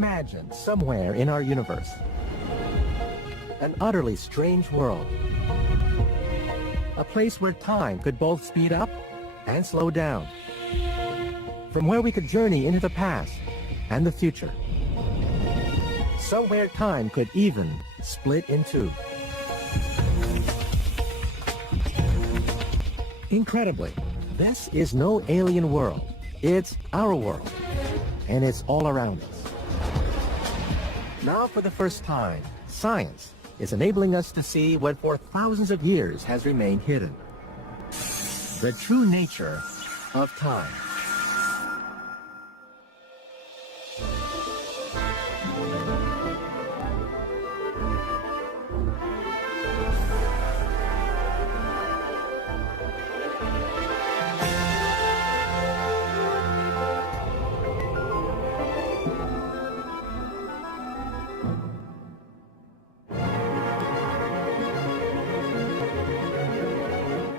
Imagine somewhere in our universe, an utterly strange world. A place where time could both speed up and slow down. From where we could journey into the past and the future. Somewhere time could even split in two. Incredibly, this is no alien world. It's our world, and it's all around us. Now, for the first time, science is enabling us to see what for thousands of years has remained hidden. The true nature of time.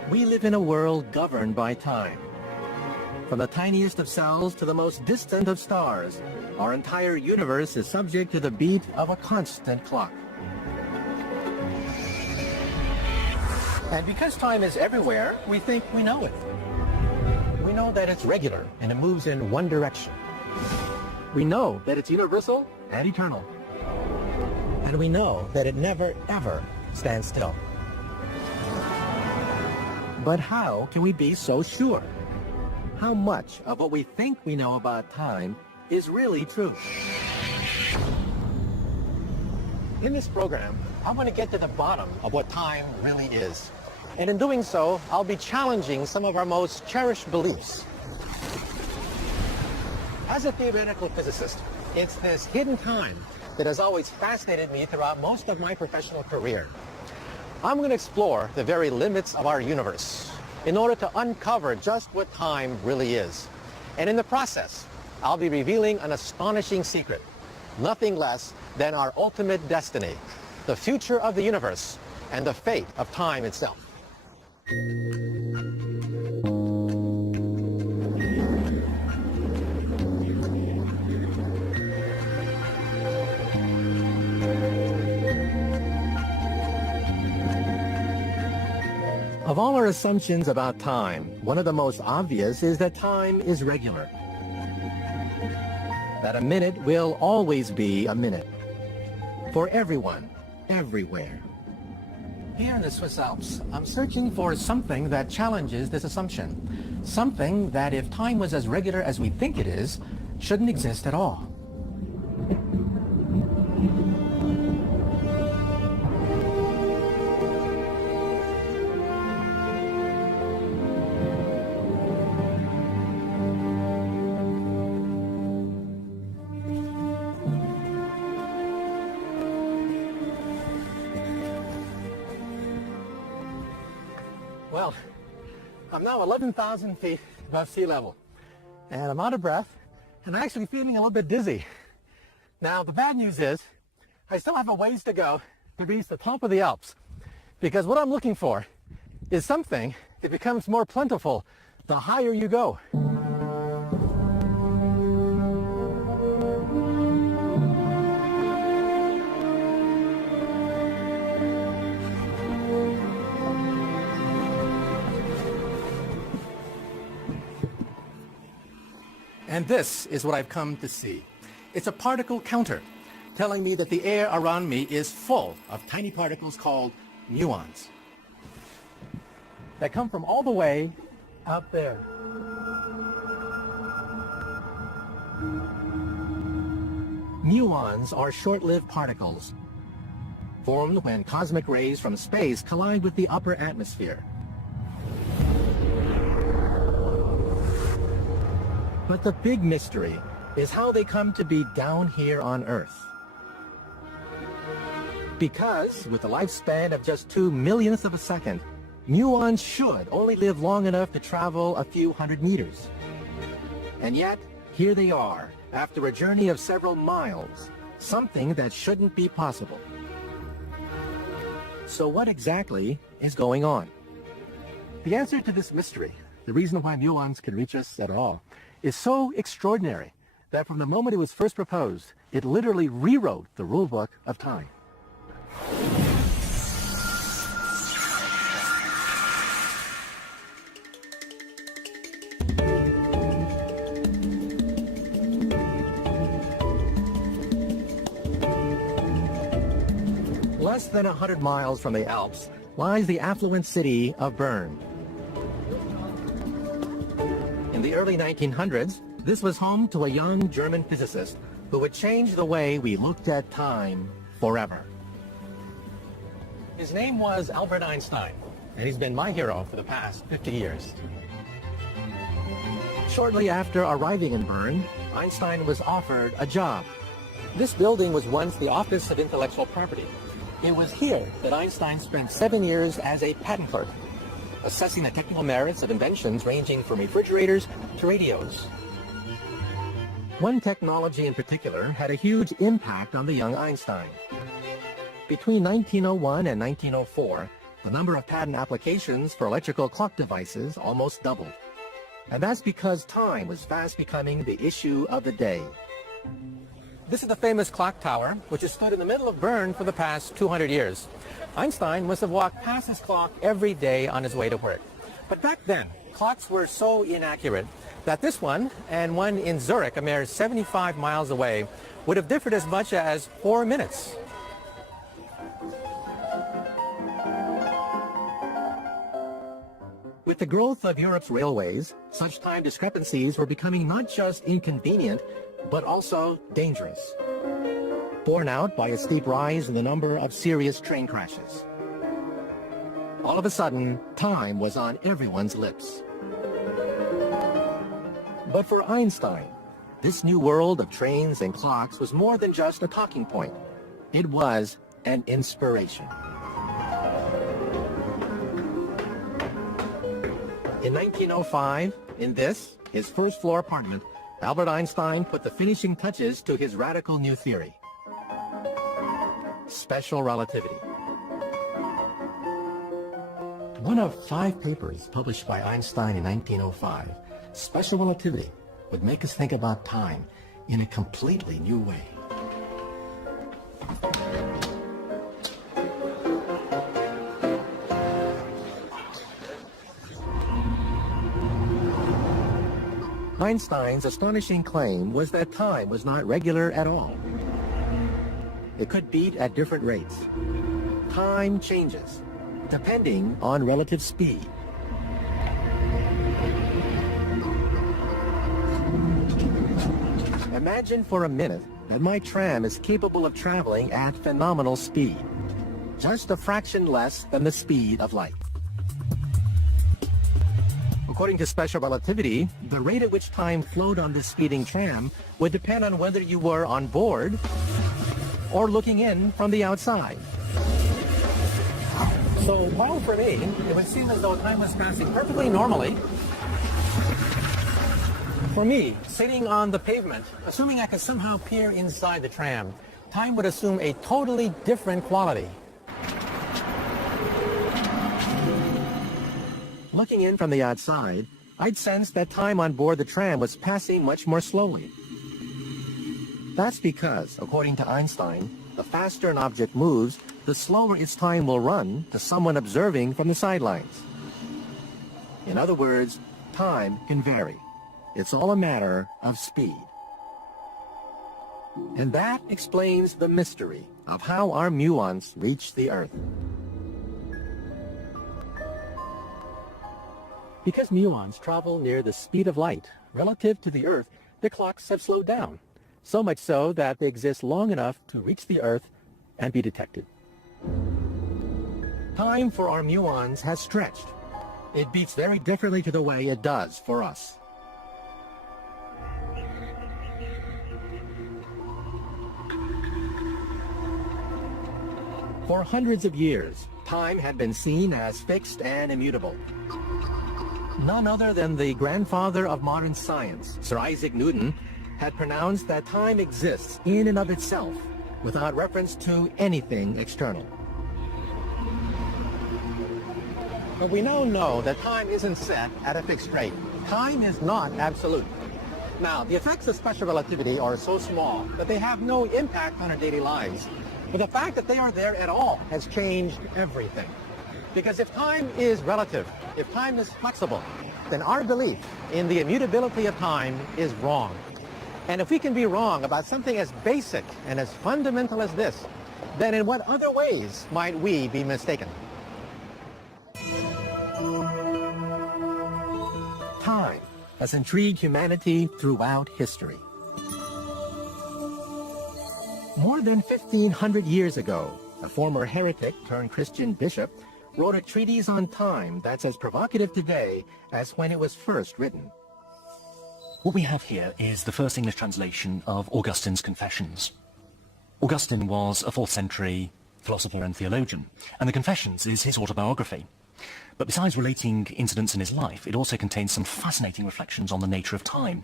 We live in a world governed by time. From the tiniest of cells to the most distant of stars, our entire universe is subject to the beat of a constant clock. And because time is everywhere, we think we know it. We know that it's regular and it moves in one direction. We know that it's universal and eternal. And we know that it never, ever stands still. But how can we be so sure? How much of what we think we know about time is really true? In this program, I'm going to get to the bottom of what time really is. And in doing so, I'll be challenging some of our most cherished beliefs. As a theoretical physicist, it's this hidden time that has always fascinated me throughout most of my professional career. I'm going to explore the very limits of our universe in order to uncover just what time really is. And in the process, I'll be revealing an astonishing secret, nothing less than our ultimate destiny, the future of the universe, and the fate of time itself. Of all our assumptions about time, one of the most obvious is that time is regular. That a minute will always be a minute. For everyone, everywhere. Here in the Swiss Alps, I'm searching for something that challenges this assumption. Something that, if time was as regular as we think it is, shouldn't exist at all. Well, I'm now 11,000 feet above sea level, and I'm out of breath, and I'm actually feeling a little bit dizzy. Now, the bad news is, I still have a ways to go to reach the top of the Alps, because what I'm looking for is something that becomes more plentiful the higher you go. And this is what I've come to see. It's a particle counter, telling me that the air around me is full of tiny particles called muons that come from all the way out there. Muons are short-lived particles formed when cosmic rays from space collide with the upper atmosphere. But the big mystery is how they come to be down here on Earth. Because, with a lifespan of just 2/millionths of a second, muons should only live long enough to travel a few hundred meters. And yet, here they are, after a journey of several miles, something that shouldn't be possible. So what exactly is going on? The answer to this mystery, the reason why muons can reach us at all, is so extraordinary that from the moment it was first proposed, it literally rewrote the rule book of time. Less than 100 miles from the Alps lies the affluent city of Bern. In the early 1900s, this was home to a young German physicist who would change the way we looked at time forever. His name was Albert Einstein, and he's been my hero for the past 50 years. Shortly after arriving in Bern, Einstein was offered a job. This building was once the Office of Intellectual Property. It was here that Einstein spent 7 years as a patent clerk, assessing the technical merits of inventions ranging from refrigerators to radios. One technology in particular had a huge impact on the young Einstein. Between 1901 and 1904, the number of patent applications for electrical clock devices almost doubled. And that's because time was fast becoming the issue of the day. This is the famous clock tower, which has stood in the middle of Bern for the past 200 years. Einstein must have walked past his clock every day on his way to work. But back then, clocks were so inaccurate that this one, and one in Zurich, a mere 75 miles away, would have differed as much as 4 minutes. With the growth of Europe's railways, such time discrepancies were becoming not just inconvenient, but also dangerous, borne out by a steep rise in the number of serious train crashes. All of a sudden, time was on everyone's lips. But for Einstein, this new world of trains and clocks was more than just a talking point. It was an inspiration. In 1905, in this, his first-floor apartment, Albert Einstein put the finishing touches to his radical new theory: special relativity. One of 5 papers published by Einstein in 1905, special relativity would make us think about time in a completely new way. Einstein's astonishing claim was that time was not regular at all. It could beat at different rates. Time changes, depending on relative speed. Imagine for a minute that my tram is capable of traveling at phenomenal speed, just a fraction less than the speed of light. According to special relativity, the rate at which time flowed on this speeding tram would depend on whether you were on board or looking in from the outside. So while for me, it would seem as though time was passing perfectly normally, for me, sitting on the pavement, assuming I could somehow peer inside the tram, time would assume a totally different quality. Looking in from the outside, I'd sense that time on board the tram was passing much more slowly. That's because, according to Einstein, the faster an object moves, the slower its time will run to someone observing from the sidelines. In other words, time can vary. It's all a matter of speed. And that explains the mystery of how our muons reach the Earth. Because muons travel near the speed of light relative to the Earth, the clocks have slowed down, so much so that they exist long enough to reach the Earth and be detected. Time for our muons has stretched. It beats very differently to the way it does for us. For hundreds of years, time had been seen as fixed and immutable. None other than the grandfather of modern science, Sir Isaac Newton, had pronounced that time exists in and of itself, without reference to anything external. But we now know that time isn't set at a fixed rate. Time is not absolute. Now, the effects of special relativity are so small that they have no impact on our daily lives. But the fact that they are there at all has changed everything. Because if time is relative, if time is flexible, then our belief in the immutability of time is wrong. And if we can be wrong about something as basic and as fundamental as this, then in what other ways might we be mistaken? Time has intrigued humanity throughout history. More than 1,500 years ago, a former heretic turned Christian bishop wrote a treatise on time that's as provocative today as when it was first written. What we have here is the first English translation of Augustine's Confessions. Augustine was a 4th century philosopher and theologian, and the Confessions is his autobiography. But besides relating incidents in his life, it also contains some fascinating reflections on the nature of time.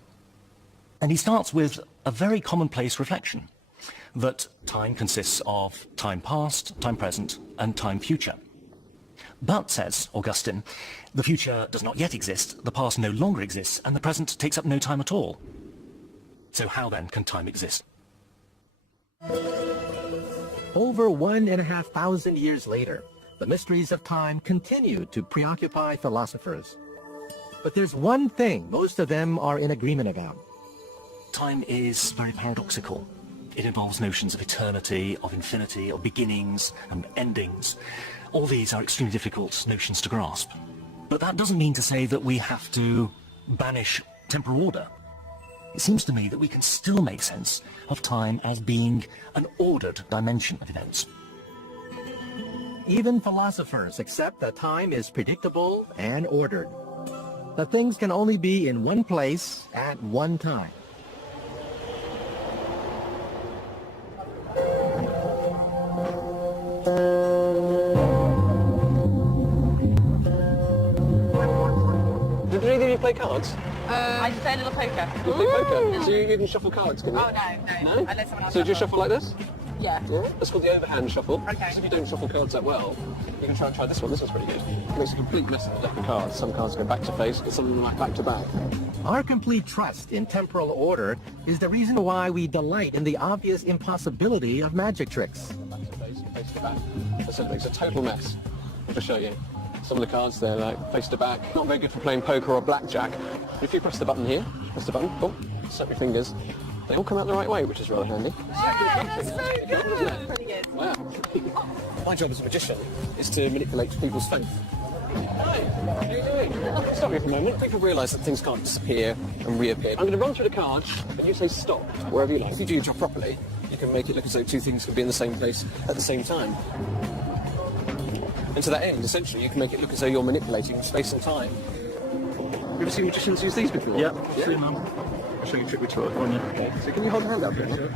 And he starts with a very commonplace reflection, that time consists of time past, time present, and time future. But, says Augustine, the future does not yet exist, the past no longer exists, and the present takes up no time at all. So how then can time exist? Over 1,500 years later, the mysteries of time continue to preoccupy philosophers. But there's one thing most of them are in agreement about. Time is very paradoxical. It involves notions of eternity, of infinity, of beginnings and endings. All these are extremely difficult notions to grasp. But that doesn't mean to say that we have to banish temporal order. It seems to me that we can still make sense of time as being an ordered dimension of events. Even philosophers accept that time is predictable and ordered, that things can only be in one place at one time. Did either of you play cards? I play a little poker. You play poker? So you can shuffle cards, can you? Oh, no. No? I let someone else So do you shuffle like this? Yeah. Yeah. That's called the overhand shuffle. Okay. So if you don't shuffle cards that well, you can try this one. This one's pretty good. It makes a complete mess of the deck of cards. Some cards go back to face, and some of them are back to back. Our complete trust in temporal order is the reason why we delight in the obvious impossibility of magic tricks. Back to face, face to back. So it makes a total mess. I'll just show you. Some of the cards there, like face to back. Not very good for playing poker or blackjack. If you press the button here, press the button, oh, snap your fingers, they all come out the right way, which is rather handy. Yeah, that's very good. Pretty good. Wow. My job as a magician is to manipulate people's faith. Hi, how are you doing? Stop me for a moment. People realise that things can't disappear and reappear. I'm going to run through the cards, and you say stop, wherever you like. If you do your job properly, you can make it look as though two things could be in the same place at the same time. And to that end, essentially, you can make it look as though you're manipulating space and time. You ever seen magicians use these before? Yeah. I'll show you a trick which one. Okay. So can you hold your hand up here? Sure.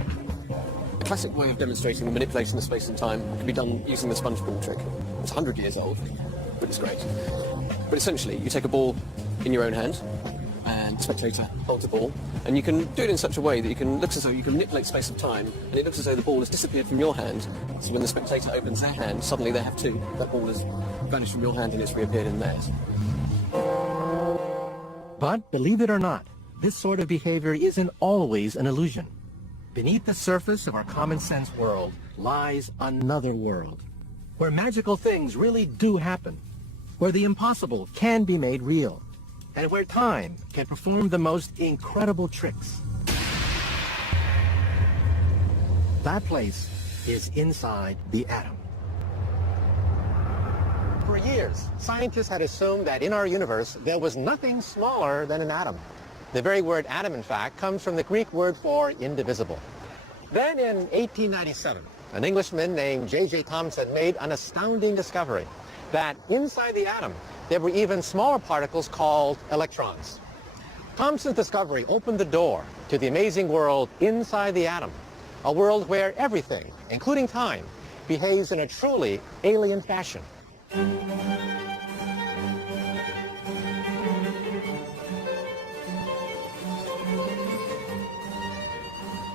A classic way of demonstrating the manipulation of space and time can be done using the sponge ball trick. It's 100 years old, but it's great. But essentially, you take a ball in your own hand, and the spectator holds a ball, and you can do it in such a way that you can look as though you can manipulate space and time, and it looks as though the ball has disappeared from your hand. So when the spectator opens their hand, suddenly they have two. That ball has vanished from your hand and it's reappeared in theirs. But believe it or not, this sort of behavior isn't always an illusion. Beneath the surface of our common sense world lies another world, where magical things really do happen, where the impossible can be made real, and where time can perform the most incredible tricks. That place is inside the atom. For years, scientists had assumed that in our universe there was nothing smaller than an atom. The very word atom, in fact, comes from the Greek word for indivisible. Then in 1897, an Englishman named J.J. Thomson made an astounding discovery, that inside the atom there were even smaller particles called electrons. Thomson's discovery opened the door to the amazing world inside the atom, a world where everything, including time, behaves in a truly alien fashion.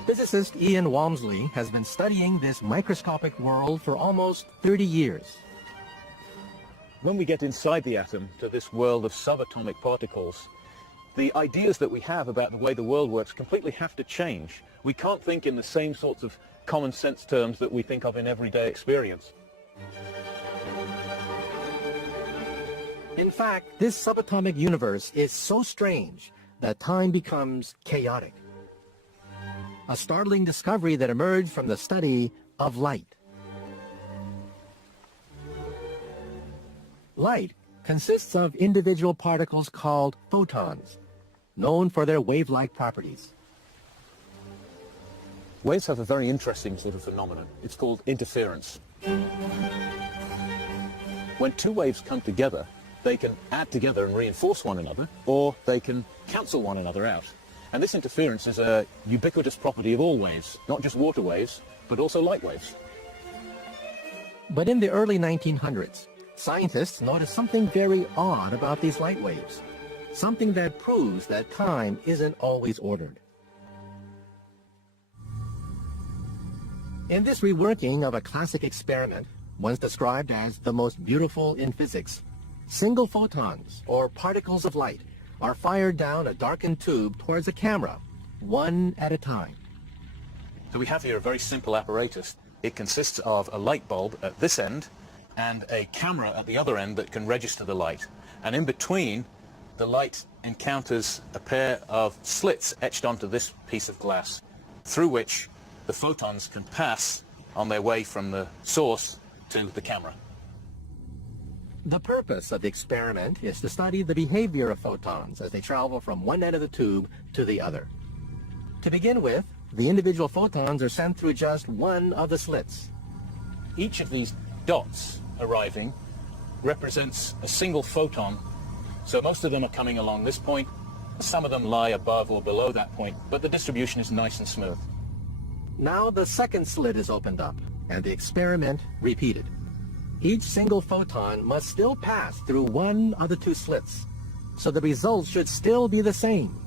Physicist Ian Walmsley has been studying this microscopic world for almost 30 years. When we get inside the atom to this world of subatomic particles, the ideas that we have about the way the world works completely have to change. We can't think in the same sorts of common sense terms that we think of in everyday experience. In fact, this subatomic universe is so strange that time becomes chaotic. A startling discovery that emerged from the study of light. Light consists of individual particles called photons, known for their wave-like properties. Waves have a very interesting sort of phenomenon. It's called interference. When two waves come together, they can add together and reinforce one another, or they can cancel one another out. And this interference is a ubiquitous property of all waves, not just water waves, but also light waves. But in the early 1900s, scientists noticed something very odd about these light waves, something that proves that time isn't always ordered. In this reworking of a classic experiment, once described as the most beautiful in physics, single photons, or particles of light, are fired down a darkened tube towards a camera, one at a time. So we have here a very simple apparatus. It consists of a light bulb at this end and a camera at the other end that can register the light. And in between, the light encounters a pair of slits etched onto this piece of glass, through which the photons can pass on their way from the source to the camera. The purpose of the experiment is to study the behavior of photons as they travel from one end of the tube to the other. To begin with, the individual photons are sent through just one of the slits. Each of these dots arriving represents a single photon, so most of them are coming along this point. Some of them lie above or below that point, but the distribution is nice and smooth. Now the second slit is opened up, and the experiment repeated. Each single photon must still pass through one of the two slits, so the results should still be the same.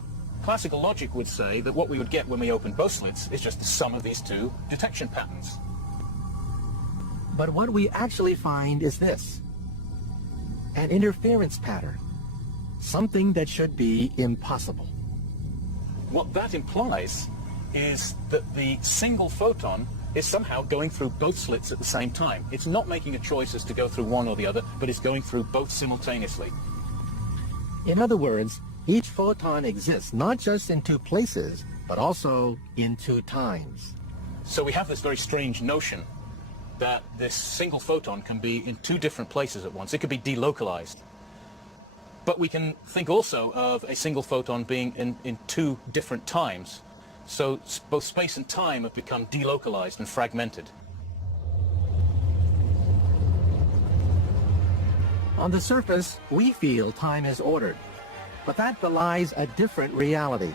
Classical logic would say that what we would get when we open both slits is just the sum of these two detection patterns. But what we actually find is this: an interference pattern, something that should be impossible. What that implies is that the single photon is somehow going through both slits at the same time. It's not making a choice as to go through one or the other, but it's going through both simultaneously. In other words, each photon exists not just in two places, but also in two times. So we have this very strange notion that this single photon can be in two different places at once. It could be delocalized. But we can think also of a single photon being in two different times. So both space and time have become delocalized and fragmented. On the surface, we feel time is ordered, but that belies a different reality.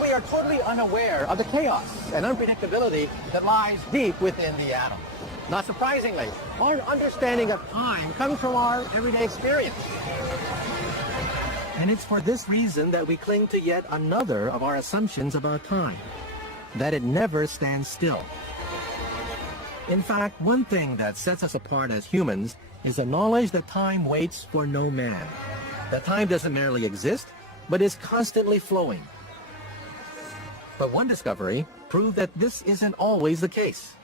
We are totally unaware of the chaos and unpredictability that lies deep within the atom. Not surprisingly, our understanding of time comes from our everyday experience. And it's for this reason that we cling to yet another of our assumptions about time, that it never stands still. In fact, one thing that sets us apart as humans is the knowledge that time waits for no man. That time doesn't merely exist, but is constantly flowing. But one discovery proved that this isn't always the case.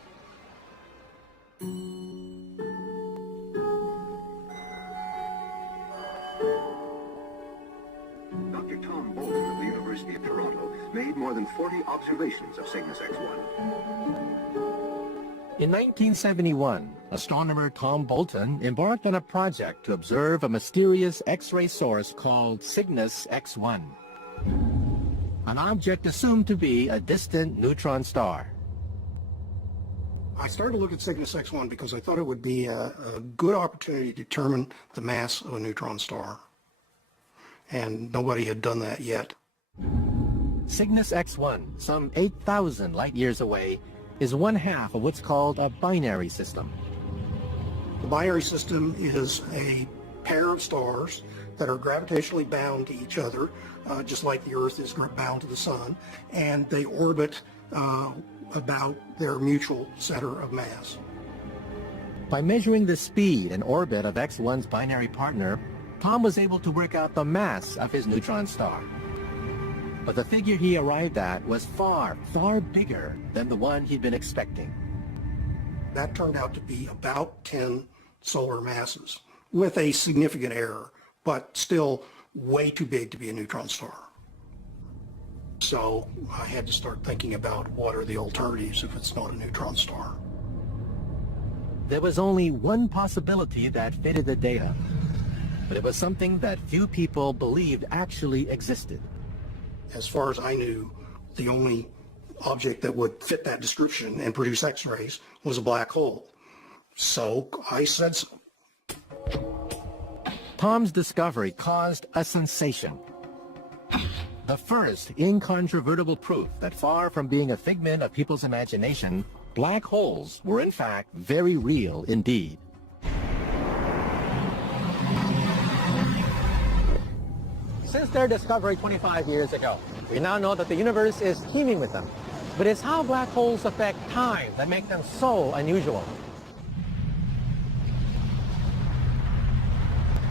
Dr. Tom Bolton of the University of Toronto made more than 40 observations of Cygnus X1. In 1971, astronomer Tom Bolton embarked on a project to observe a mysterious X-ray source called Cygnus X1, an object assumed to be a distant neutron star. I started to look at Cygnus X1 because I thought it would be a good opportunity to determine the mass of a neutron star. And nobody had done that yet. Cygnus X1, some 8,000 light-years away, is one half of what's called a binary system. The binary system is a pair of stars that are gravitationally bound to each other, just like the Earth is bound to the Sun, and they orbit about their mutual center of mass. By measuring the speed and orbit of X1's binary partner, Tom was able to work out the mass of his neutron star. But the figure he arrived at was far, far bigger than the one he'd been expecting. That turned out to be about 10 solar masses with a significant error, but still way too big to be a neutron star. So I had to start thinking about what are the alternatives if it's not a neutron star. There was only one possibility that fitted the data, but it was something that few people believed actually existed. As far as I knew, the only object that would fit that description and produce X-rays was a black hole. So I said so. Tom's discovery caused a sensation. The first incontrovertible proof that far from being a figment of people's imagination, black holes were in fact very real indeed. Since their discovery 25 years ago, we now know that the universe is teeming with them. But it's how black holes affect time that make them so unusual.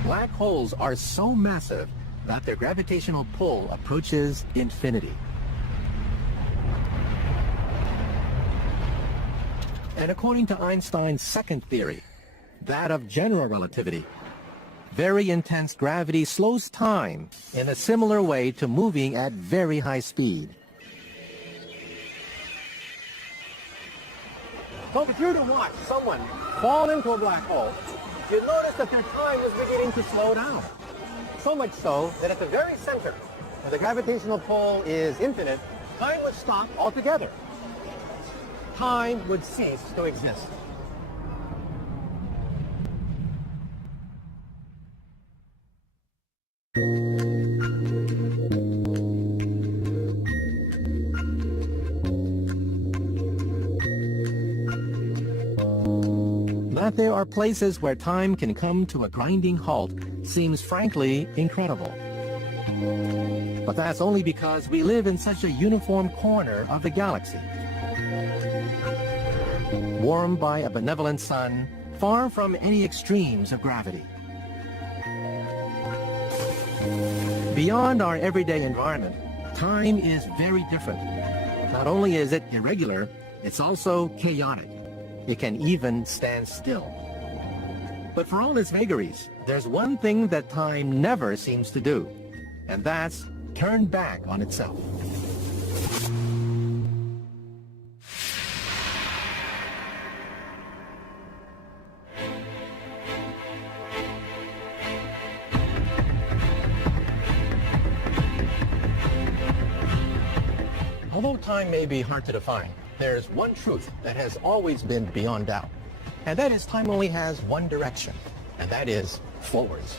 Black holes are so massive that their gravitational pull approaches infinity. And according to Einstein's second theory, that of general relativity, very intense gravity slows time in a similar way to moving at very high speed. So if you were to watch someone fall into a black hole, you'd notice that their time is beginning to slow down. So much so that at the very center, where the gravitational pull is infinite, time would stop altogether. Time would cease to exist. That there are places where time can come to a grinding halt seems frankly incredible. But that's only because we live in such a uniform corner of the galaxy. Warmed by a benevolent sun, far from any extremes of gravity. Beyond our everyday environment, time is very different. Not only is it irregular, it's also chaotic. It can even stand still. But for all its vagaries, there's one thing that time never seems to do, and that's turn back on itself. Although time may be hard to define, there's one truth that has always been beyond doubt, and that is time only has one direction, and that is forwards.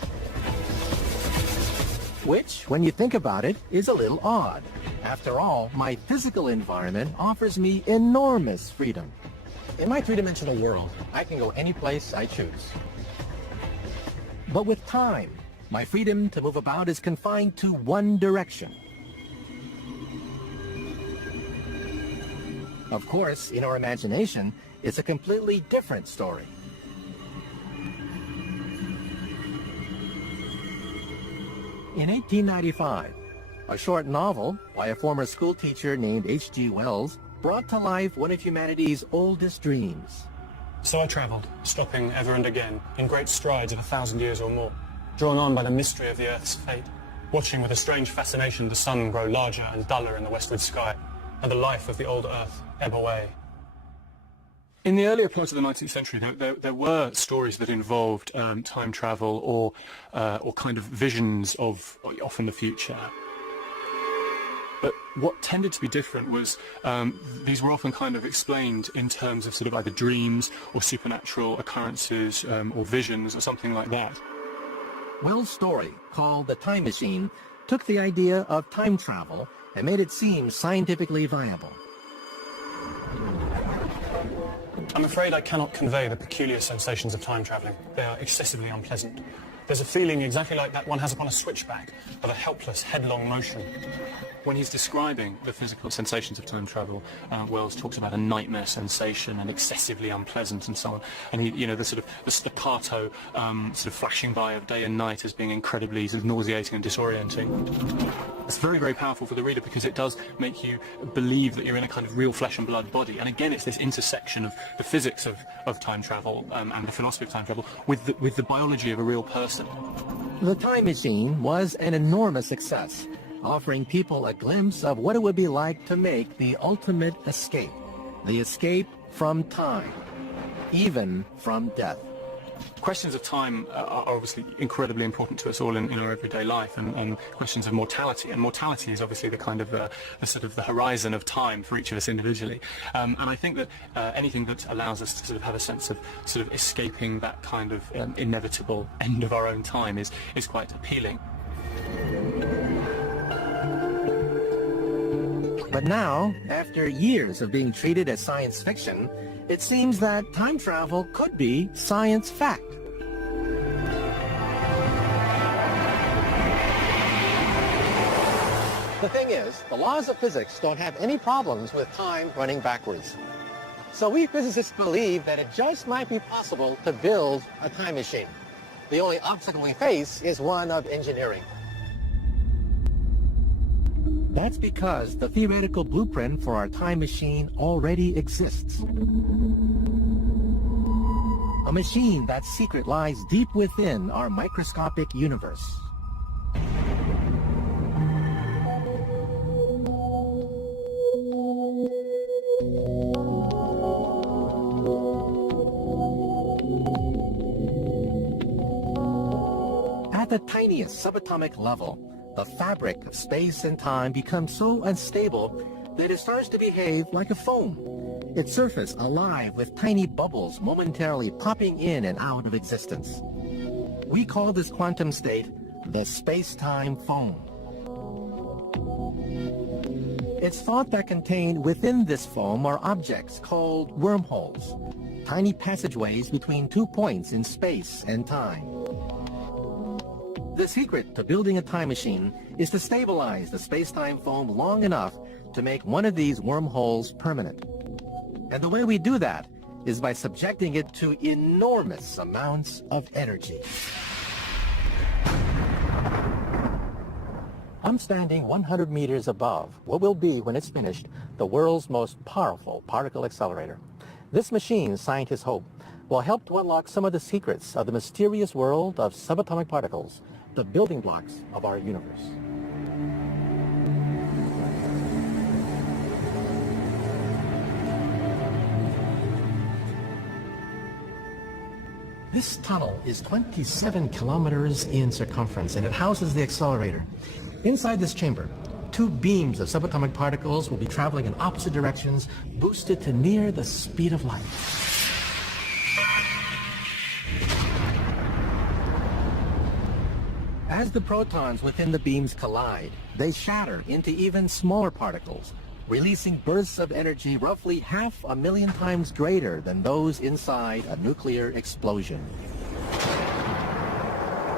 Which, when you think about it, is a little odd. After all, my physical environment offers me enormous freedom. In my three-dimensional world, I can go any place I choose. But with time, my freedom to move about is confined to one direction. Of course, in our imagination, it's a completely different story. In 1895, a short novel by a former schoolteacher named H.G. Wells brought to life one of humanity's oldest dreams. So I travelled, stopping ever and again, in great strides of 1,000 years or more, drawn on by the mystery of the Earth's fate, watching with a strange fascination the sun grow larger and duller in the westward sky, and the life of the old Earth ebb away. In the earlier part of the 19th century, there were stories that involved time travel or kind of visions of often the future. But what tended to be different was these were often kind of explained in terms of sort of either dreams or supernatural occurrences or visions or something like that. Wells' story, called The Time Machine, took the idea of time travel and made it seem scientifically viable. I'm afraid I cannot convey the peculiar sensations of time travelling. They are excessively unpleasant. There's a feeling exactly like that one has upon a switchback, of a helpless, headlong motion. When he's describing the physical sensations of time travel, Wells talks about a nightmare sensation and excessively unpleasant and so on. And he, you know, the sort of the staccato sort of flashing by of day and night as being incredibly sort of nauseating and disorienting. It's very, very powerful for the reader because it does make you believe that you're in a kind of real flesh and blood body. And again, it's this intersection of the physics of time travel and the philosophy of time travel with the biology of a real person. The Time Machine was an enormous success, offering people a glimpse of what it would be like to make the ultimate escape. The escape from time, even from death. Questions of time are obviously incredibly important to us all in our everyday life, and questions of mortality. And mortality is obviously the kind of the sort of the horizon of time for each of us individually. And I think that anything that allows us to sort of have a sense of sort of escaping that kind of inevitable end of our own time is quite appealing. But now, after years of being treated as science fiction, it seems that time travel could be science fact. The thing is, the laws of physics don't have any problems with time running backwards. So we physicists believe that it just might be possible to build a time machine. The only obstacle we face is one of engineering. That's because the theoretical blueprint for our time machine already exists. A machine that's secret lies deep within our microscopic universe. At the tiniest subatomic level, the fabric of space and time becomes so unstable that it starts to behave like a foam, its surface alive with tiny bubbles momentarily popping in and out of existence. We call this quantum state the space-time foam. It's thought that contained within this foam are objects called wormholes, tiny passageways between 2 points in space and time. The secret to building a time machine is to stabilize the space-time foam long enough to make one of these wormholes permanent. And the way we do that is by subjecting it to enormous amounts of energy. I'm standing 100 meters above what will be, when it's finished, the world's most powerful particle accelerator. This machine, scientists hope, will help to unlock some of the secrets of the mysterious world of subatomic particles, the building blocks of our universe. This tunnel is 27 kilometers in circumference, and it houses the accelerator. Inside this chamber, 2 beams of subatomic particles will be traveling in opposite directions, boosted to near the speed of light. As the protons within the beams collide, they shatter into even smaller particles, releasing bursts of energy roughly 500,000 times greater than those inside a nuclear explosion.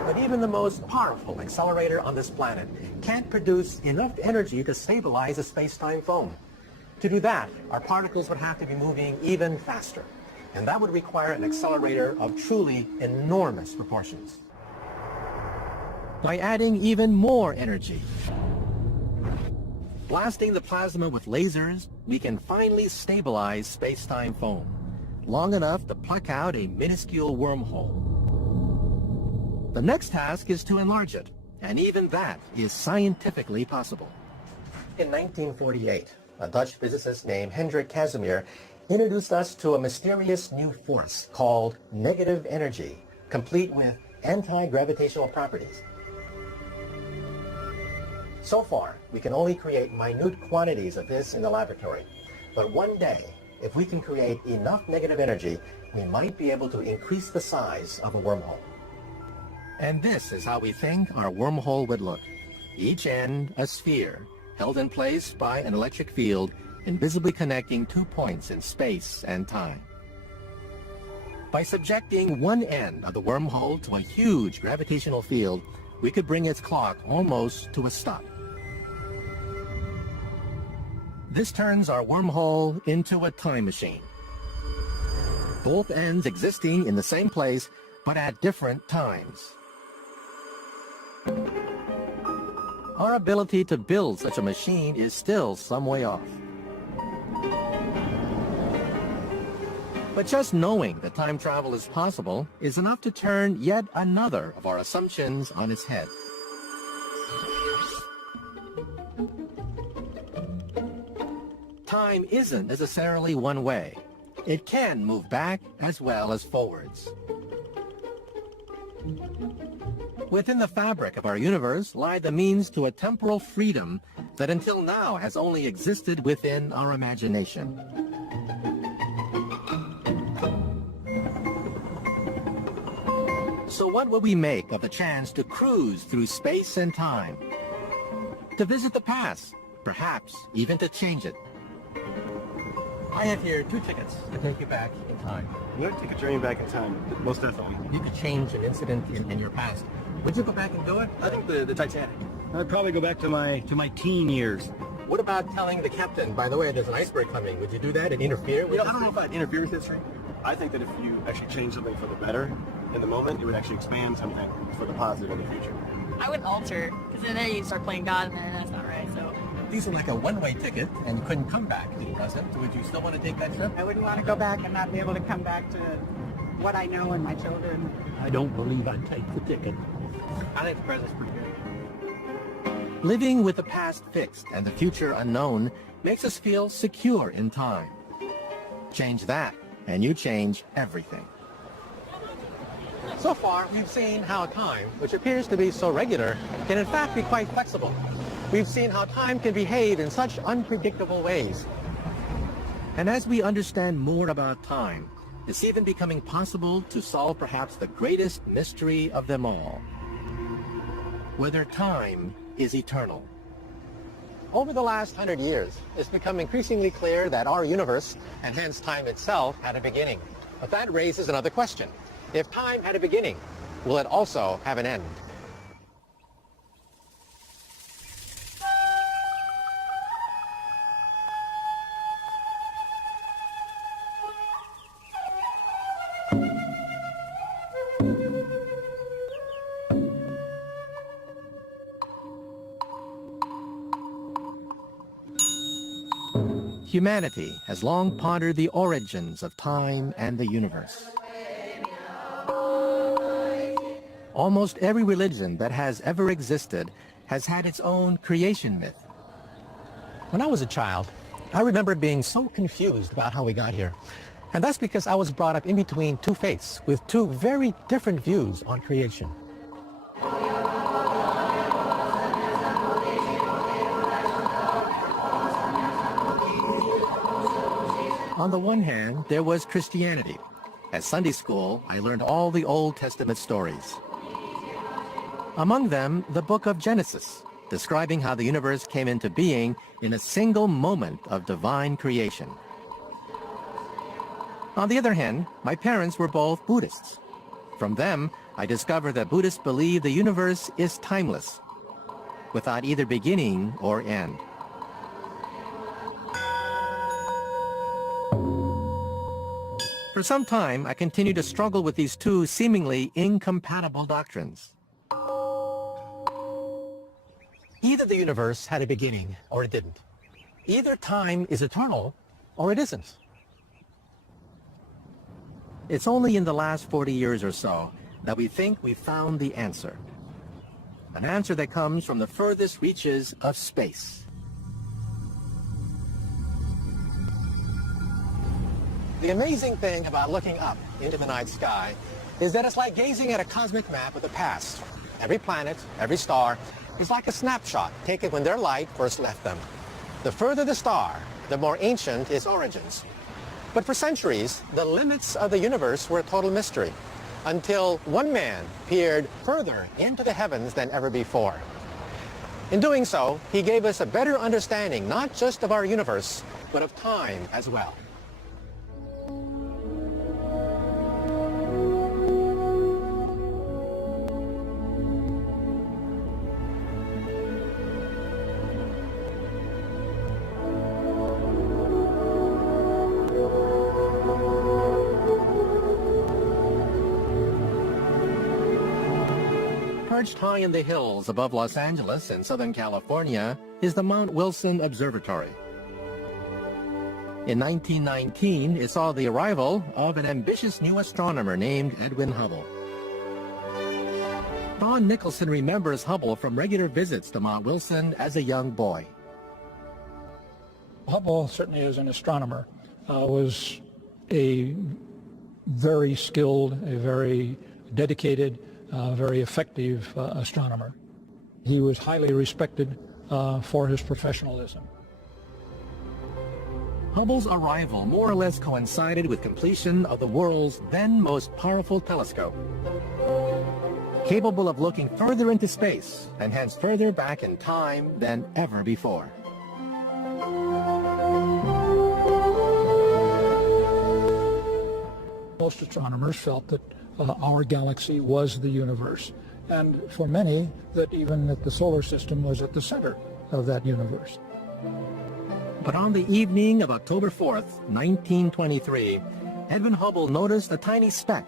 But even the most powerful accelerator on this planet can't produce enough energy to stabilize a space-time foam. To do that, our particles would have to be moving even faster, and that would require an accelerator of truly enormous proportions. By adding even more energy, blasting the plasma with lasers, we can finally stabilize space-time foam, long enough to pluck out a minuscule wormhole. The next task is to enlarge it, and even that is scientifically possible. In 1948, a Dutch physicist named Hendrik Casimir introduced us to a mysterious new force called negative energy, complete with anti-gravitational properties. So far, we can only create minute quantities of this in the laboratory. But one day, if we can create enough negative energy, we might be able to increase the size of a wormhole. And this is how we think our wormhole would look. Each end a sphere, held in place by an electric field, invisibly connecting 2 points in space and time. By subjecting one end of the wormhole to a huge gravitational field, we could bring its clock almost to a stop. This turns our wormhole into a time machine. Both ends existing in the same place, but at different times. Our ability to build such a machine is still some way off. But just knowing that time travel is possible is enough to turn yet another of our assumptions on its head. Time isn't necessarily one way. It can move back as well as forwards. Within the fabric of our universe lie the means to a temporal freedom that until now has only existed within our imagination. So what would we make of the chance to cruise through space and time? To visit the past, perhaps even to change it. I have here 2 tickets to take you back in time. You know, take a journey back in time, most definitely. You could change an incident in your past. Would you go back and do it? I think the Titanic. I'd probably go back to my teen years. What about telling the captain, by the way, there's an iceberg coming? Would you do that and interfere with I don't know if I'd interfere with history. I think that if you actually change something for the better in the moment, it would actually expand something for the positive in the future. I wouldn't alter, because then you start playing God, and then that's not right, so. These are like a one-way ticket, and you couldn't come back to the present. Would you still want to take that trip? I wouldn't want to go back and not be able to come back to what I know and my children. I don't believe I'd take the ticket. I think the present's pretty good. Living with the past fixed and the future unknown makes us feel secure in time. Change that, and you change everything. So far, we've seen how time, which appears to be so regular, can in fact be quite flexible. We've seen how time can behave in such unpredictable ways. And as we understand more about time, it's even becoming possible to solve perhaps the greatest mystery of them all. Whether time is eternal. Over the last 100 years, it's become increasingly clear that our universe, and hence time itself, had a beginning. But that raises another question. If time had a beginning, will it also have an end? Humanity has long pondered the origins of time and the universe. Almost every religion that has ever existed has had its own creation myth. When I was a child, I remember being so confused about how we got here. And that's because I was brought up in between 2 faiths with 2 very different views on creation. On the one hand, there was Christianity. At Sunday school, I learned all the Old Testament stories. Among them, the book of Genesis, describing how the universe came into being in a single moment of divine creation. On the other hand, my parents were both Buddhists. From them, I discovered that Buddhists believe the universe is timeless, without either beginning or end. For some time, I continued to struggle with these 2 seemingly incompatible doctrines. Either the universe had a beginning or it didn't. Either time is eternal or it isn't. It's only in the last 40 years or so that we think we've found the answer. An answer that comes from the furthest reaches of space. The amazing thing about looking up into the night sky is that it's like gazing at a cosmic map of the past. Every planet, every star, is like a snapshot taken when their light first left them. The further the star, the more ancient its origins. But for centuries, the limits of the universe were a total mystery, until one man peered further into the heavens than ever before. In doing so, he gave us a better understanding not just of our universe, but of time as well. Perched high in the hills above Los Angeles in Southern California is the Mount Wilson Observatory. In 1919, it saw the arrival of an ambitious new astronomer named Edwin Hubble. Don Nicholson remembers Hubble from regular visits to Mount Wilson as a young boy. Hubble, certainly as an astronomer, was a very skilled, a very dedicated, very effective astronomer. He was highly respected for his professionalism. Hubble's arrival more or less coincided with completion of the world's then most powerful telescope, capable of looking further into space and hence further back in time than ever before. Most astronomers felt that our galaxy was the universe, and for many, that even that the solar system was at the center of that universe. But on the evening of October 4th, 1923, Edwin Hubble noticed a tiny speck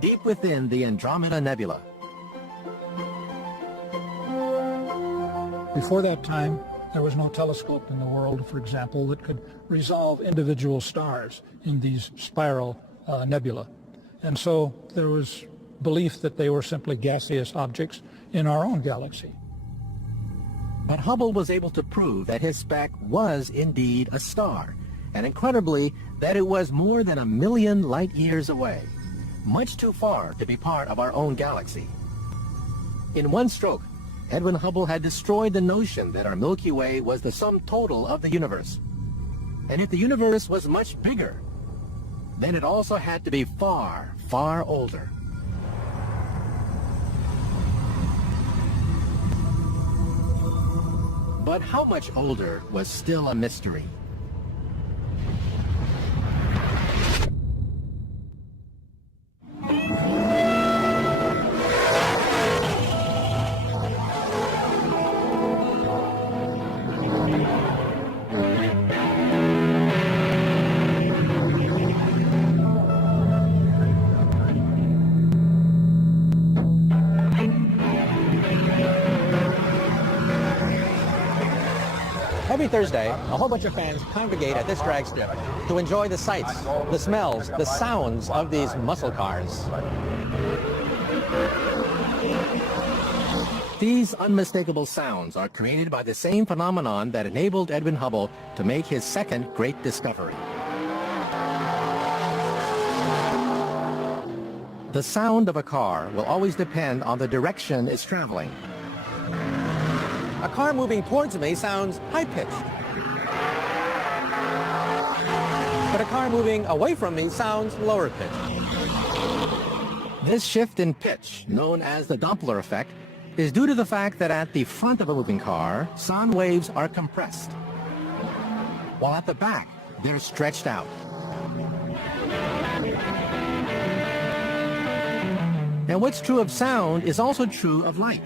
deep within the Andromeda Nebula. Before that time, there was no telescope in the world, for example, that could resolve individual stars in these spiral nebula. And so there was belief that they were simply gaseous objects in our own galaxy. But Hubble was able to prove that his speck was indeed a star, and incredibly, that it was more than 1 million light years away, much too far to be part of our own galaxy. In one stroke, Edwin Hubble had destroyed the notion that our Milky Way was the sum total of the universe. And if the universe was much bigger, then it also had to be far, far older. But how much older was still a mystery. Every Thursday, a whole bunch of fans congregate at this drag strip to enjoy the sights, the smells, the sounds of these muscle cars. These unmistakable sounds are created by the same phenomenon that enabled Edwin Hubble to make his second great discovery. The sound of a car will always depend on the direction it's traveling. A car moving towards me sounds high-pitched. But a car moving away from me sounds lower-pitched. This shift in pitch, known as the Doppler effect, is due to the fact that at the front of a moving car, sound waves are compressed, while at the back, they're stretched out. And what's true of sound is also true of light.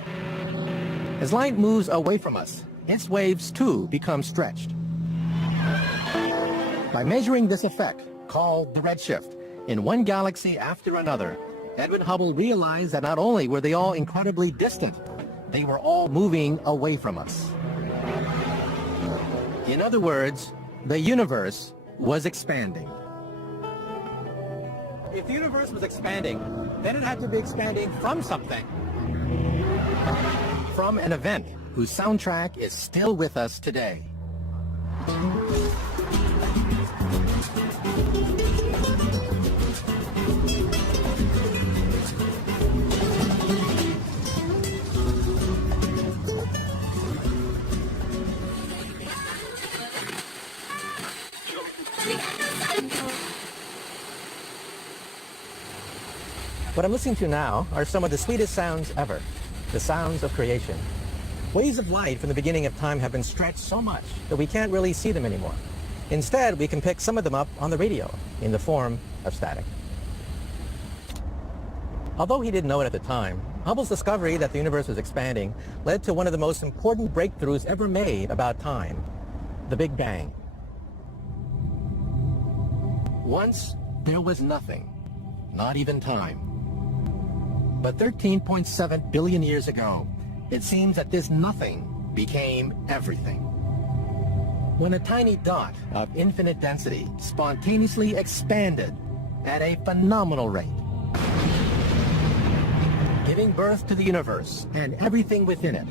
As light moves away from us, its waves too become stretched. By measuring this effect, called the redshift, in one galaxy after another, Edwin Hubble realized that not only were they all incredibly distant, they were all moving away from us. In other words, the universe was expanding. If the universe was expanding, then it had to be expanding from something. From an event whose soundtrack is still with us today. What I'm listening to now are some of the sweetest sounds ever. The sounds of creation. Waves of light from the beginning of time have been stretched so much that we can't really see them anymore. Instead, we can pick some of them up on the radio in the form of static. Although he didn't know it at the time, Hubble's discovery that the universe was expanding led to one of the most important breakthroughs ever made about time, the Big Bang. Once, there was nothing, not even time. But 13.7 billion years ago, it seems that this nothing became everything. When a tiny dot of infinite density spontaneously expanded at a phenomenal rate, giving birth to the universe and everything within it,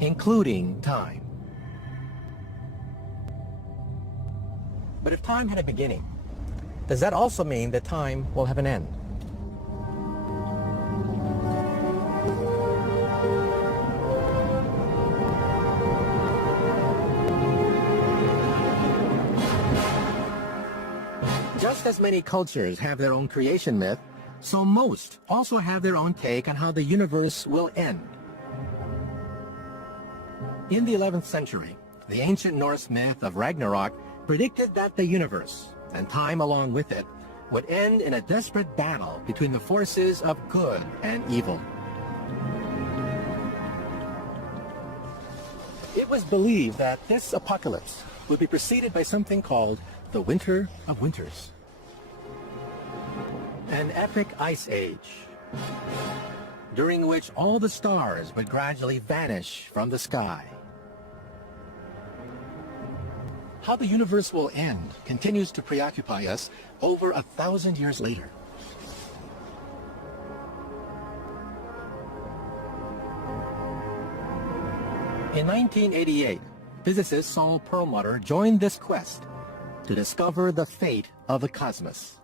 including time. But if time had a beginning, does that also mean that time will have an end? Just as many cultures have their own creation myth, so most also have their own take on how the universe will end. In the 11th century, the ancient Norse myth of Ragnarok predicted that the universe, and time along with it, would end in a desperate battle between the forces of good and evil. It was believed that this apocalypse would be preceded by something called the Winter of Winters, an epic ice age, during which all the stars would gradually vanish from the sky. How the universe will end continues to preoccupy us over 1,000 years later. In 1988, physicist Saul Perlmutter joined this quest to discover the fate of the cosmos.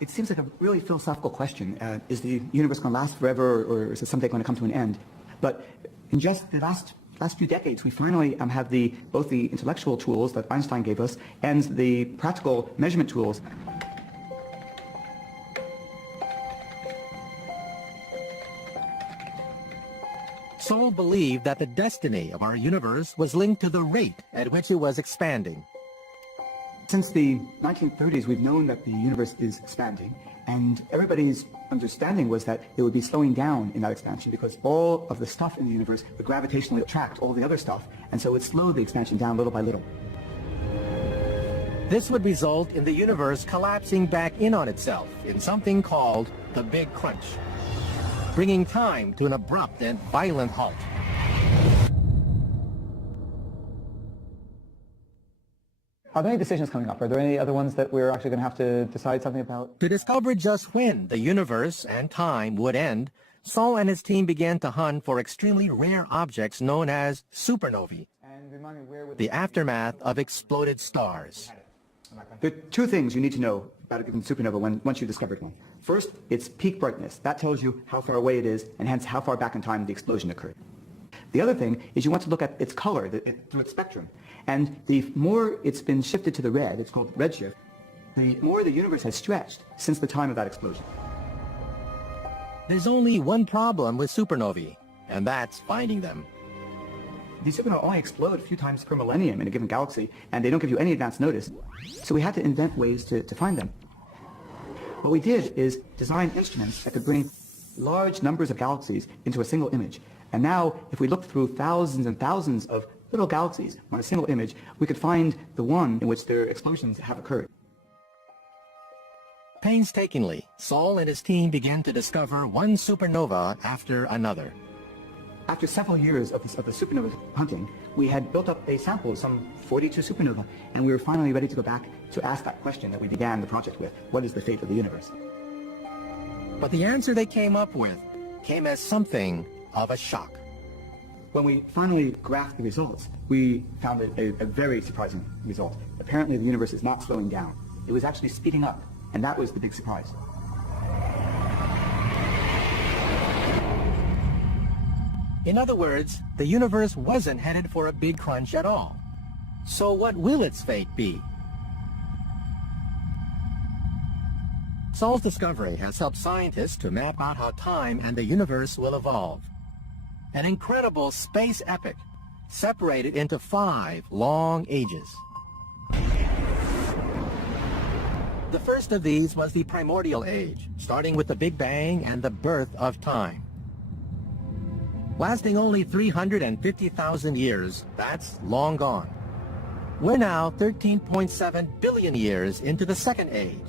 It seems like a really philosophical question. Is the universe going to last forever, or is it someday going to come to an end? But in just the last few decades, we finally have both the intellectual tools that Einstein gave us and the practical measurement tools. Saul believed that the destiny of our universe was linked to the rate at which it was expanding. Since the 1930s, we've known that the universe is expanding, and everybody's understanding was that it would be slowing down in that expansion because all of the stuff in the universe would gravitationally attract all the other stuff, and so it would slow the expansion down little by little. This would result in the universe collapsing back in on itself in something called the Big Crunch, bringing time to an abrupt and violent halt. Are there any decisions coming up? Are there any other ones that we're actually going to have to decide something about? To discover just when the universe and time would end, Saul and his team began to hunt for extremely rare objects known as supernovae, the aftermath of exploded stars. There are two things you need to know about a given supernova once you've discovered one. First, its peak brightness. That tells you how far away it is, and hence how far back in time the explosion occurred. The other thing is you want to look at its color through its spectrum. And the more it's been shifted to the red, it's called redshift, the more the universe has stretched since the time of that explosion. There's only one problem with supernovae, and that's finding them. These supernovae only explode a few times per millennium in a given galaxy, and they don't give you any advance notice. So we had to invent ways to find them. What we did is design instruments that could bring large numbers of galaxies into a single image. And now, if we look through thousands and thousands of little galaxies on a single image, we could find the one in which their explosions have occurred. Painstakingly, Saul and his team began to discover one supernova after another. After several years of the supernova hunting, we had built up a sample of some 42 supernovae, and we were finally ready to go back to ask that question that we began the project with: what is the fate of the universe? But the answer they came up with came as something of a shock. When we finally graphed the results, we found a very surprising result. Apparently the universe is not slowing down. It was actually speeding up, and that was the big surprise. In other words, the universe wasn't headed for a big crunch at all. So what will its fate be? Saul's discovery has helped scientists to map out how time and the universe will evolve. An incredible space epic, separated into 5 long ages. The first of these was the primordial age, starting with the Big Bang and the birth of time. Lasting only 350,000 years, that's long gone. We're now 13.7 billion years into the second age.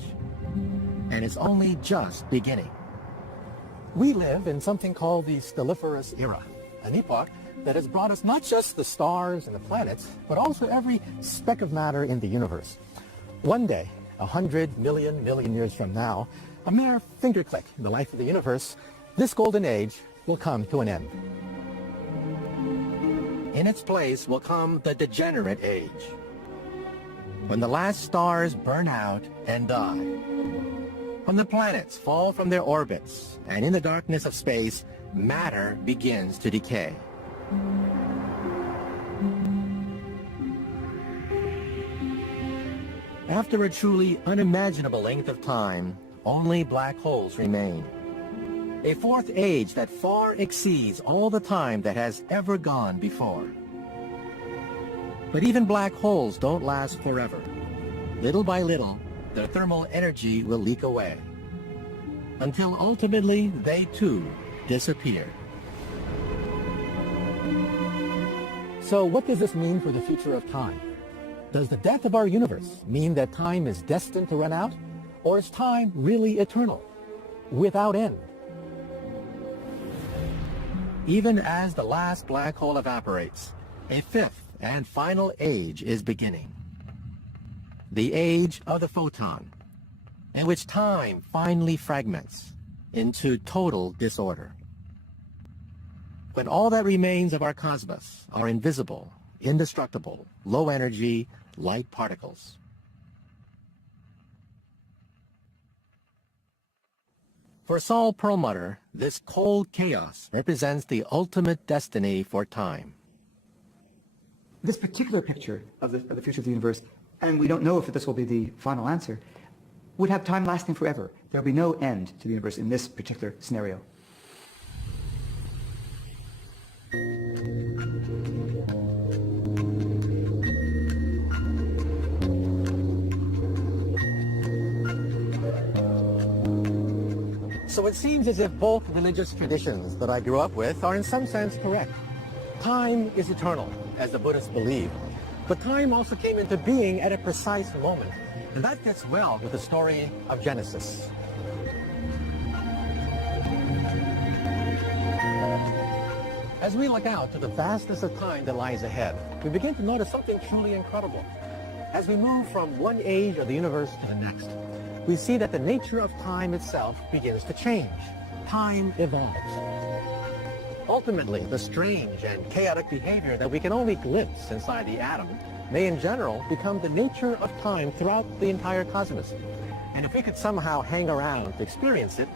and it's only just beginning. We live in something called the Stelliferous Era, an epoch that has brought us not just the stars and the planets, but also every speck of matter in the universe. One day, 100 million years from now, a mere finger click in the life of the universe, this golden age will come to an end. In its place will come the degenerate age, when the last stars burn out and die, when the planets fall from their orbits, and in the darkness of space, matter begins to decay. After a truly unimaginable length of time, only black holes remain. A fourth age that far exceeds all the time that has ever gone before. But even black holes don't last forever. Little by little, their thermal energy will leak away, until ultimately they too disappear. So what does this mean for the future of time? Does the death of our universe mean that time is destined to run out? Or is time really eternal, without end? Even as the last black hole evaporates, a fifth and final age is beginning. The age of the photon, in which time finally fragments into total disorder. When all that remains of our cosmos are invisible, indestructible, low-energy, light particles. For Saul Perlmutter, this cold chaos represents the ultimate destiny for time. This particular picture of the future of the universe, and we don't know if this will be the final answer, would have time lasting forever. There will be no end to the universe in this particular scenario. So it seems as if both religious traditions that I grew up with are in some sense correct. Time is eternal, as the Buddhists believe, but time also came into being at a precise moment, and that fits well with the story of Genesis. As we look out to the vastness of time that lies ahead, we begin to notice something truly incredible. As we move from one age of the universe to the next, we see that the nature of time itself begins to change. Time evolves. Ultimately, the strange and chaotic behavior that we can only glimpse inside the atom may in general become the nature of time throughout the entire cosmos. And if we could somehow hang around to experience it,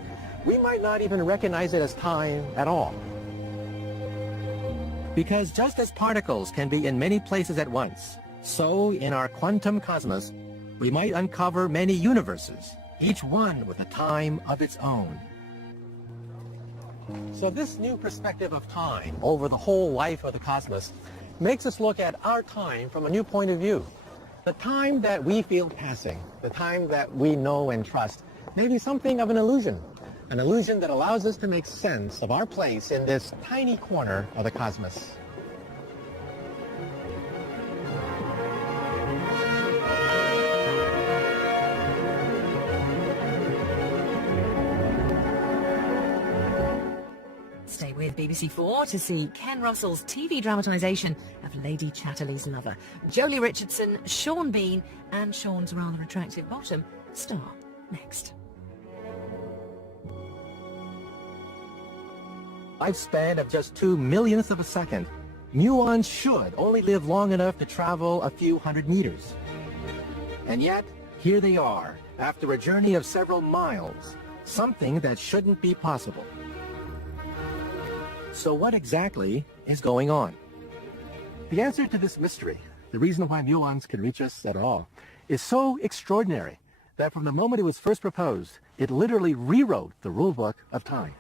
we might not even recognize it as time at all. Because just as particles can be in many places at once, so in our quantum cosmos, we might uncover many universes, each one with a time of its own. So this new perspective of time over the whole life of the cosmos makes us look at our time from a new point of view. The time that we feel passing, the time that we know and trust, may be something of an illusion that allows us to make sense of our place in this tiny corner of the cosmos. Stay with BBC4 to see Ken Russell's TV dramatisation of Lady Chatterley's Lover. Jolie Richardson, Sean Bean and Sean's rather attractive bottom star next. Lifespan of just 2/millionths of a second, muons should only live long enough to travel a few hundred meters. And yet, here they are, after a journey of several miles, something that shouldn't be possible. So what exactly is going on? The answer to this mystery, the reason why muons can reach us at all, is so extraordinary that from the moment it was first proposed, it literally rewrote the rulebook of time.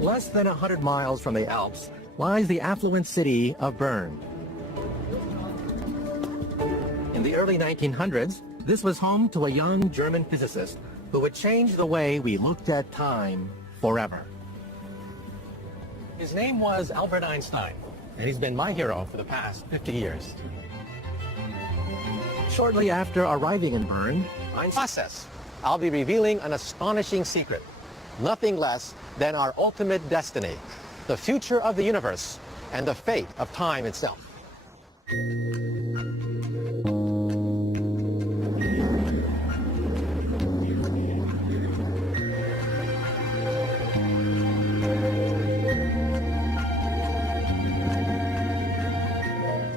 Less than 100 miles from the Alps lies the affluent city of Bern. In the early 1900s, this was home to a young German physicist who would change the way we looked at time forever. His name was Albert Einstein, and he's been my hero for the past 50 years. Shortly after arriving in Bern, I'll be revealing an astonishing secret. Nothing less than our ultimate destiny, the future of the universe, and the fate of time itself.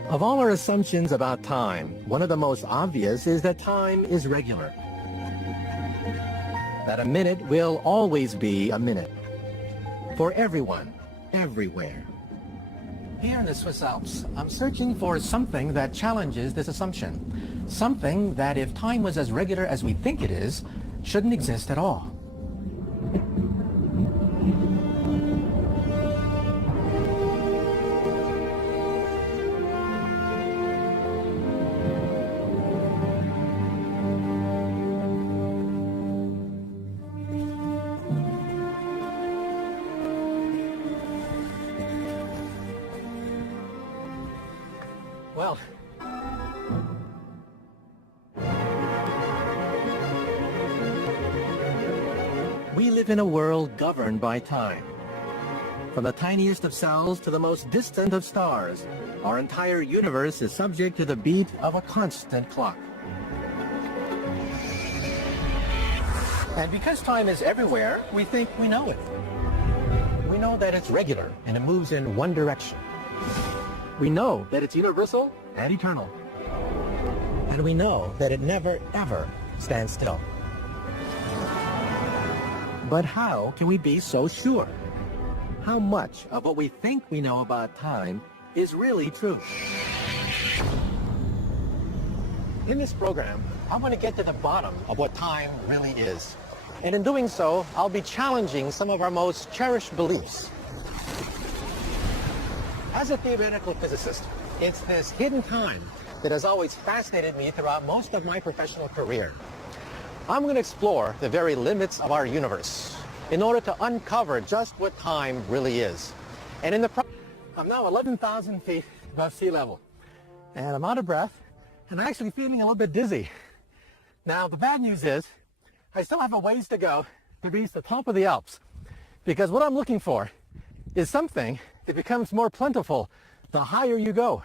Of all our assumptions about time, one of the most obvious is that time is regular. That a minute will always be a minute. For everyone, everywhere. Here in the Swiss Alps, I'm searching for something that challenges this assumption. Something that, if time was as regular as we think it is, shouldn't exist at all. Well, we live in a world governed by time. From the tiniest of cells to the most distant of stars, our entire universe is subject to the beat of a constant clock. And because time is everywhere, we think we know it. We know that it's regular and it moves in one direction. We know that it's universal and eternal. And we know that it never, ever stands still. But how can we be so sure? How much of what we think we know about time is really true? In this program, I want to get to the bottom of what time really is. And in doing so, I'll be challenging some of our most cherished beliefs. As a theoretical physicist, it's this hidden time that has always fascinated me throughout most of my professional career. I'm going to explore the very limits of our universe in order to uncover just what time really is. And I'm now 11,000 feet above sea level, and I'm out of breath, and I'm actually feeling a little bit dizzy. Now, the bad news is I still have a ways to go to reach the top of the Alps, because what I'm looking for is something that becomes more plentiful the higher you go.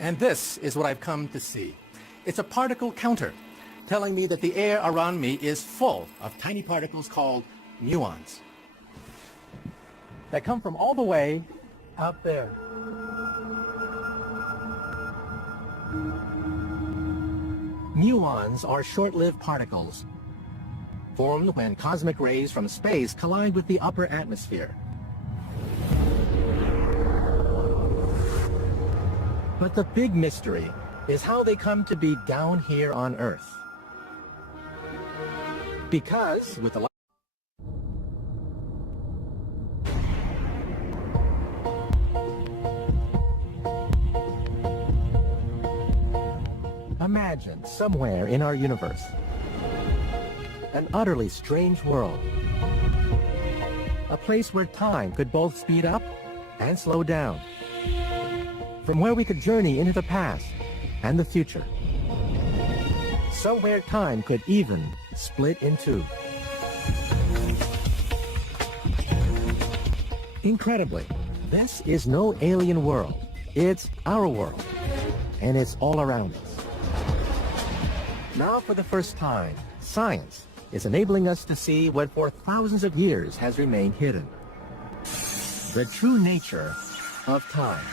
And this is what I've come to see. It's a particle counter, telling me that the air around me is full of tiny particles called muons that come from all the way out there. Muons are short-lived particles formed when cosmic rays from space collide with the upper atmosphere. But the big mystery is how they come to be down here on Earth. Because with the Imagine somewhere in our universe an utterly strange world. A place where time could both speed up and slow down. From where we could journey into the past and the future. Somewhere time could even split in two. Incredibly, this is no alien world. It's our world. And it's all around us. Now, for the first time, science is enabling us to see what for thousands of years has remained hidden. The true nature of time.